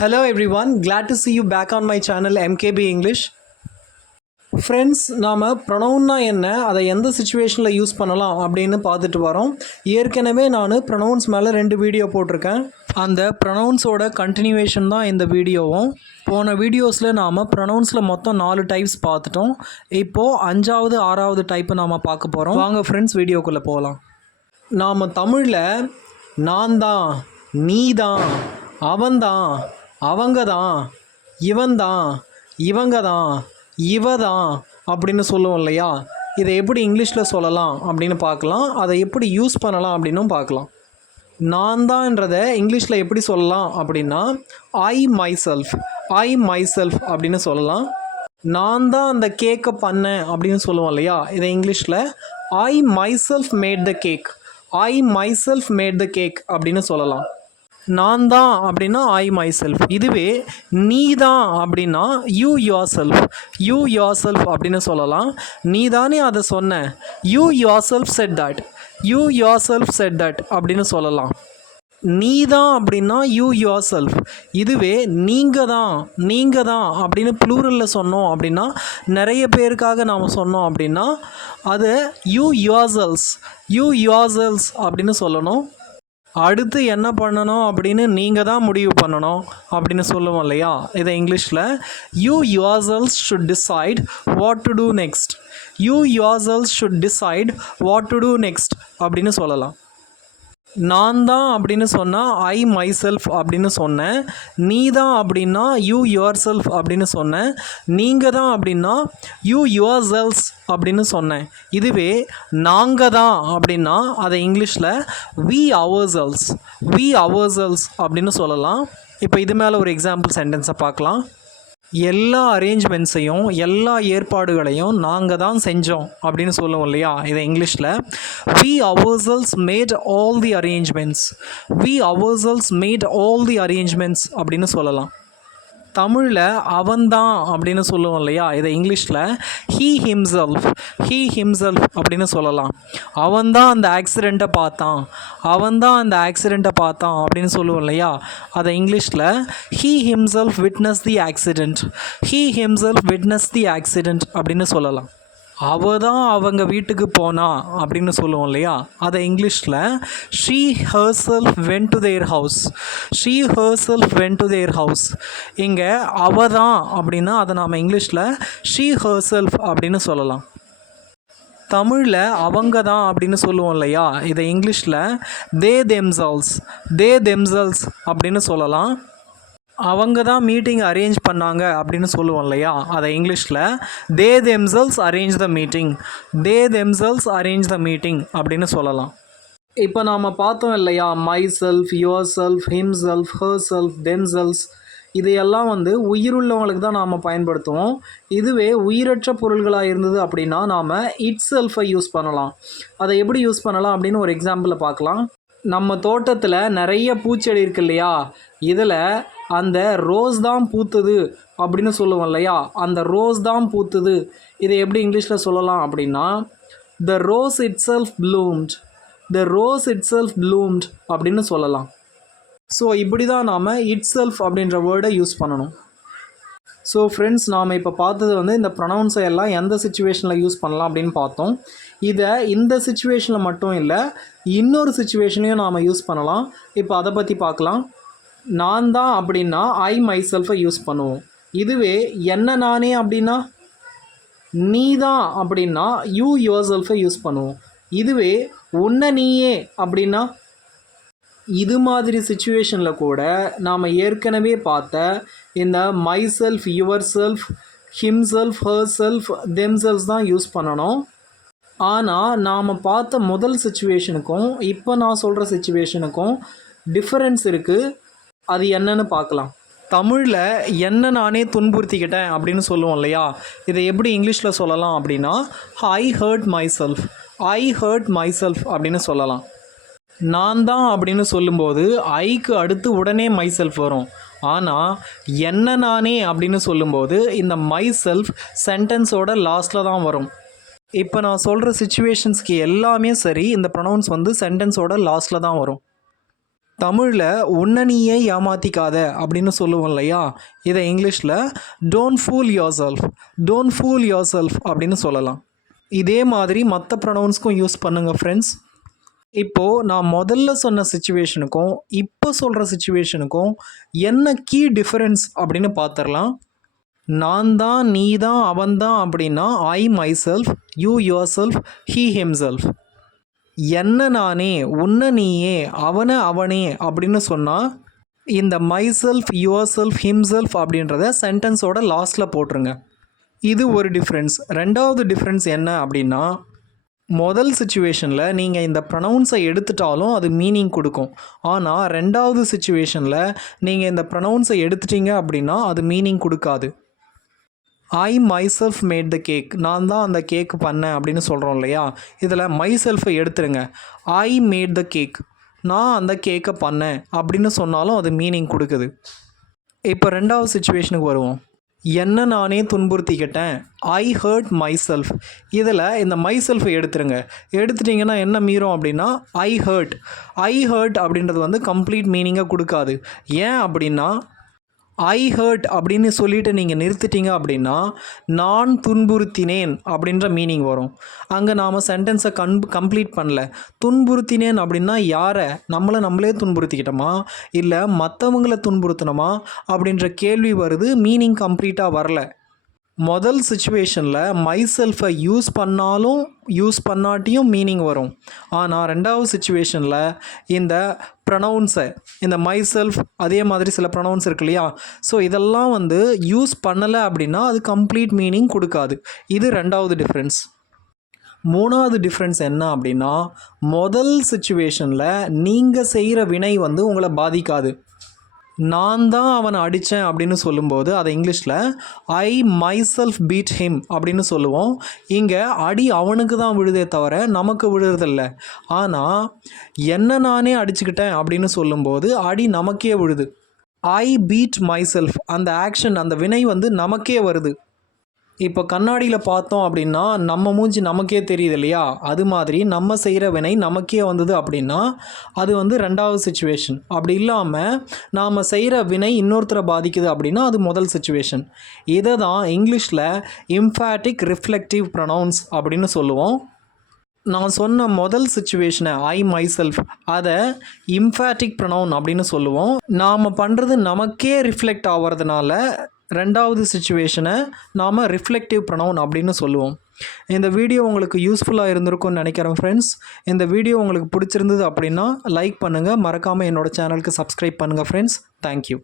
Hello everyone, glad to see you back on my channel MKB English. Friends, நாம் ப்ரொனவுன்னா என்ன, அதை எந்த சிச்சுவேஷனில் use பண்ணலாம் அப்படின்னு பார்த்துட்டு வரோம். ஏற்கனவே நான் ப்ரொனவுன்ஸ் மேலே 2 வீடியோ போட்டிருக்கேன். அந்த ப்ரொனவுன்ஸோட கண்டினியூவேஷன் தான் இந்த வீடியோவும். போன வீடியோஸில் நாம் ப்ரொனவுன்ஸில் மொத்தம் 4 டைப்ஸ் பார்த்துட்டோம். இப்போது 5வது 6வது டைப்பு நாம் பார்க்க போகிறோம். வாங்க ஃப்ரெண்ட்ஸ், வீடியோக்குள்ளே போகலாம். நாம் தமிழில் நான் தான், நீ தான், அவன்தான், அவங்க தான், இவன் தான், இவங்க தான், இவ தான் அப்படின்னு சொல்லுவோம் இல்லையா? இதை எப்படி இங்கிலீஷில் சொல்லலாம் அப்படின்னு பார்க்கலாம். அதை எப்படி யூஸ் பண்ணலாம் அப்படின்னும் பார்க்கலாம். நான் தான்ன்றதை இங்கிலீஷில் எப்படி சொல்லலாம் அப்படின்னா ஐ மை செல்ஃப் அப்படின்னு சொல்லலாம். நான் தான் அந்த கேக்கை பண்ணேன் அப்படின்னு சொல்லுவோம் இல்லையா? இதை இங்கிலீஷில் I my self made the cake அப்படின்னு சொல்லலாம். நான் தான் அப்படின்னா ஐ மை செல்ஃப். இதுவே நீ தான் அப்படின்னா யூ யோர் செல்ஃப் அப்படின்னு சொல்லலாம். நீ தானே அதை சொன்ன, you your self set that அப்படின்னு சொல்லலாம். நீ தான் அப்படின்னா யூ யோர் செல்ஃப். இதுவே நீங்கள் தான் அப்படின்னு ப்ளூரலில் சொன்னோம் அப்படின்னா, நிறைய பேருக்காக நாம் சொன்னோம் அப்படின்னா அது யூ யோர் செல்ஸ் அப்படின்னு சொல்லணும். அடுத்து என்ன பண்ணணும் அப்படின்னு நீங்கள் தான் முடிவு பண்ணணும் அப்படின்னு சொல்லுவோம் இல்லையா? இதை இங்கிலீஷில் you yourselves should decide what to do next அப்படின்னு சொல்லலாம். நான் தான் அப்படின்னு சொன்னால் ஐ மை செல்ஃப் அப்படின்னு சொன்னேன். நீ தான் அப்படின்னா யூ யுவர் செல்ஃப் அப்படின்னு சொன்னேன். நீங்கள் தான் அப்படின்னா யூ யுவர் செல்ஸ் அப்படின்னு சொன்னேன். இதுவே நாங்கள் தான் அப்படின்னா அதை இங்கிலீஷில் வி அவர் செல்ஸ் அப்படின்னு சொல்லலாம். இப்போ இது மேலே ஒரு எக்ஸாம்பிள் சென்டென்ஸை பார்க்கலாம். எல்லா அரேஞ்ச்மெண்ட்ஸையும், எல்லா ஏற்பாடுகளையும் நாங்கள் தான் செஞ்சோம் அப்படின்னு சொல்லுவோம் இல்லையா? இதை இங்கிலீஷில் we ourselves made all the arrangements அப்படின்னு சொல்லலாம். தமிழில் அவன்தான் அப்படின்னு சொல்லுவோம் இல்லையா? இதை இங்கிலீஷில் he himself அப்படின்னு சொல்லலாம். அவன்தான் அந்த ஆக்சிடெண்ட்டை பார்த்தான் அப்படின்னு சொல்லுவோம் இல்லையா? அதை இங்கிலீஷில் he himself witnessed the accident அப்படின்னு சொல்லலாம். அவ தான் அவங்க வீட்டுக்கு போனா அப்படின்னு சொல்லுவோம் இல்லையா? அதை இங்கிலீஷில் she herself went to their house. இங்கே அவ தான் அப்படின்னா அதை நாம் இங்கிலீஷில் she herself அப்படின்னு சொல்லலாம். தமிழில் அவங்க தான் அப்படின்னு சொல்லுவோம் இல்லையா? இதை இங்கிலீஷில் they themselves அப்படின்னு சொல்லலாம். அவங்க தான் மீட்டிங் அரேஞ்ச் பண்ணாங்க அப்படின்னு சொல்லுவோம் இல்லையா? அதை இங்கிலீஷில் they themselves arrange the meeting அப்படின்னு சொல்லலாம். இப்போ நாம் பார்த்தோம் இல்லையா? Myself, yourself, himself, herself, themselves, இதையெல்லாம் உயிருள்ளவங்களுக்கு தான் நாம் பயன்படுத்துவோம். இதுவே உயிரற்ற பொருள்களாக இருந்தது அப்படின்னா நாம் இட் செல்ஃபை யூஸ் பண்ணலாம். அதை எப்படி யூஸ் பண்ணலாம் அப்படின்னு ஒரு எக்ஸாம்பிளை பார்க்கலாம். நம்ம தோட்டத்தில் நிறைய பூச்செடி இருக்கு இல்லையா? இதில் அந்த ரோஸ் தான் பூத்துது அப்படின்னு சொல்லுவோம் இல்லையா? அந்த ரோஸ் தான் பூத்துது. இதை எப்படி இங்கிலீஷில் சொல்லலாம் அப்படின்னா the rose itself bloomed அப்படின்னு சொல்லலாம். ஸோ இப்படி தான் நாம் இட் செல்ஃப் அப்படின்ற வேர்டை யூஸ் பண்ணணும். ஸோ ஃப்ரெண்ட்ஸ், நாம் இப்போ பார்த்தது இந்த ப்ரொனவுன்ஸை எல்லாம் எந்த சிச்சுவேஷனில் யூஸ் பண்ணலாம் அப்படின்னு பார்த்தோம். இதை இந்த சிச்சுவேஷனில் மட்டும் இல்லை, இன்னொரு சிச்சுவேஷனையும் நாம் யூஸ் பண்ணலாம். இப்போ அதை பற்றி பார்க்கலாம். நான் தான் அப்படின்னா ஐ மை செல்ஃபை யூஸ் பண்ணுவோம். இதுவே என்ன நானே அப்படின்னா நீ தான் அப்படின்னா யூ யுவர் செல்ஃபை யூஸ் பண்ணுவோம். இதுவே உன்னை நீயே அப்படின்னா இது மாதிரி சிச்சுவேஷனில் கூட நாம் ஏற்கனவே பார்த்த இந்த my self, yourself, himself, herself, them self தான் யூஸ் பண்ணணும். ஆனால் நாம் பார்த்த முதல் சிச்சுவேஷனுக்கும் இப்போ நான் சொல்கிற சிச்சுவேஷனுக்கும் டிஃப்ரென்ஸ் இருக்குது. அது என்னன்னு பார்க்கலாம். தமிழில் என்ன நானே துன்புறுத்திக்கிட்டேன் அப்படின்னு சொல்லுவோம் இல்லையா? இதை எப்படி இங்கிலீஷில் சொல்லலாம் அப்படின்னா ஐ ஹர்ட் மை செல்ஃப் அப்படின்னு சொல்லலாம். நான் தான் அப்படின்னு சொல்லும்போது ஐக்கு அடுத்து உடனே மை செல்ஃப் வரும். ஆனால் என்ன நானே அப்படின்னு சொல்லும்போது இந்த மை செல்ஃப் சென்டென்ஸோட லாஸ்ட்டில் தான் வரும். இப்போ நான் சொல்கிற சிச்சுவேஷன்ஸ்க்கு எல்லாமே சரி, இந்த ப்ரொனவுன்ஸ் சென்டென்ஸோட லாஸ்ட்டில் தான் வரும். தமிழில் உன்னை நீயே ஏமாற்றிக்காத அப்படின்னு சொல்லுவோம் இல்லையா, இதை இங்கிலீஷில் don't fool yourself, don't fool yourself அப்படின்னு சொல்லலாம். இதே மாதிரி மற்ற ப்ரொனவுன்ஸ்க்கும் யூஸ் பண்ணுங்கள் ஃப்ரெண்ட்ஸ். இப்போது நான் முதல்ல சொன்ன சுச்சுவேஷனுக்கும் இப்போ சொல்கிற சுச்சுவேஷனுக்கும் என்ன கீ டிஃபரன்ஸ் அப்படின்னு பார்த்துடலாம். நான் தான், நீ தான், அவன் தான் அப்படின்னா I my self, you your self, he himself. என்ன நானே, உன்னை நீயே, அவனை அவனே அப்படின்னு சொன்னால் இந்த my self, your self, himself அப்படின்றத சென்டென்ஸோட லாஸ்ட்டில் போட்டுருங்க. இது ஒரு டிஃப்ரென்ஸ். ரெண்டாவது டிஃப்ரென்ஸ் என்ன அப்படின்னா, முதல் சுச்சுவேஷனில் நீங்கள் இந்த ப்ரொனவுன்ஸை எடுத்துட்டாலும் அது மீனிங் கொடுக்கும். ஆனால் ரெண்டாவது சுச்சுவேஷனில் நீங்கள் இந்த ப்ரொனவுன்ஸை எடுத்துட்டீங்க அப்படின்னா அது மீனிங் கொடுக்காது. I my self made the cake, நான் தான் அந்த கேக் பண்ணேன் அப்படின்னு சொல்கிறோம் இல்லையா, இதில் மை செல்ஃபை எடுத்துருங்க. ஐ மேட் த கேக், நான் அந்த கேக்கை பண்ணேன் அப்படின்னு சொன்னாலும் அது மீனிங் கொடுக்குது. இப்போ ரெண்டாவது சுச்சுவேஷனுக்கு வருவோம். என்ன நானே துன்புறுத்திக்கிட்டேன், ஐ ஹர்ட் மை செல்ஃப். இதில் இந்த மை செல்ஃபை எடுத்துருங்க. எடுத்துட்டிங்கன்னா என்ன மீறும் அப்படின்னா ஐ ஹர்ட். ஐ ஹர்ட் அப்படின்றது வந்து கம்ப்ளீட் மீனிங்கை கொடுக்காது. ஏன் அப்படின்னா ஐ ஹர்ட் அப்படின்னு சொல்லிட்டு நீங்கள் நிறுத்திட்டீங்க அப்படின்னா நான் துன்புறுத்தினேன் அப்படின்ற மீனிங் வரும். அங்கே நாம் சென்டென்ஸை கம்ப்ளீட் பண்ணல. துன்புறுத்தினேன் அப்படின்னா யாரை, நம்மளே துன்புறுத்திக்கிட்டோமா இல்லை மற்றவங்களை துன்புறுத்தினோமா அப்படின்ற கேள்வி வருது. மீனிங் கம்ப்ளீட்டாக வரல. முதல் சுச்சுவேஷனில் மை செல்ஃபை யூஸ் பண்ணாலும் யூஸ் பண்ணாட்டியும் மீனிங் வரும். ஆனால் ரெண்டாவது சுச்சுவேஷனில் இந்த ப்ரொனவுன்ஸை, இந்த மை செல்ஃப் அதே மாதிரி சில ப்ரொனவுன்ஸ் இருக்கு இல்லையா, ஸோ இதெல்லாம் வந்து யூஸ் பண்ணலை அப்படின்னா அது கம்ப்ளீட் மீனிங் கொடுக்காது. இது ரெண்டாவது டிஃப்ரென்ஸ். மூணாவது டிஃப்ரென்ஸ் என்ன அப்படின்னா, முதல் சுச்சுவேஷனில் நீங்கள் செய்கிற வினை வந்து உங்களை பாதிக்காது. நான் தான் அவனை அடித்தேன் அப்படின்னு சொல்லும்போது அதை இங்கிலீஷில் I myself beat him அப்படின்னு சொல்லுவோம். இங்கே அடி அவனுக்கு தான் விழுதே தவிர நமக்கு விழுறதில்ல. ஆனால் என்ன நானே அடிச்சுக்கிட்டேன் அப்படின்னு சொல்லும்போது அடி நமக்கே விழுது. ஐ பீட் மை செல்ஃப், அந்த ஆக்ஷன், அந்த வினை வந்து நமக்கே வருது. இப்போ கண்ணாடியில் பார்த்தோம் அப்படின்னா நம்ம மூஞ்சி நமக்கே தெரியுது இல்லையா, அது மாதிரி நம்ம செய்கிற வினை நமக்கே வந்தது அப்படின்னா அது வந்து ரெண்டாவது சுச்சுவேஷன். அப்படி இல்லாமல் நாம் செய்கிற வினை இன்னொருத்தரை பாதிக்குது அப்படின்னா அது முதல் சுச்சுவேஷன். இதை தான் இங்கிலீஷில் எம்ஃபேட்டிக் ரிஃப்ளெக்டிவ் ப்ரொனவுன்ஸ் அப்படின்னு சொல்லுவோம். நான் சொன்ன முதல் சுச்சுவேஷனை ஐ மை செல்ஃப், அதை எம்ஃபேட்டிக் ப்ரொனவுன் அப்படின்னு சொல்லுவோம். நாம் பண்ணுறது நமக்கே ரிஃப்ளெக்ட் ஆகிறதுனால ரெண்டாவது சுச்சுவேஷனை நாம் ரிஃப்ளெக்டிவ் ப்ரொனவுன் அப்படின்னு சொல்லுவோம். இந்த வீடியோ உங்களுக்கு யூஸ்ஃபுல்லாக இருந்திருக்கும்னு நினைக்கிறேன் ஃப்ரெண்ட்ஸ். இந்த வீடியோ உங்களுக்கு பிடிச்சிருந்தது அப்படின்னா லைக் பண்ணுங்கள், மறக்காமல் என்னோடய சேனலுக்கு சப்ஸ்கிரைப் பண்ணுங்கள் ஃப்ரெண்ட்ஸ். தேங்க்யூ.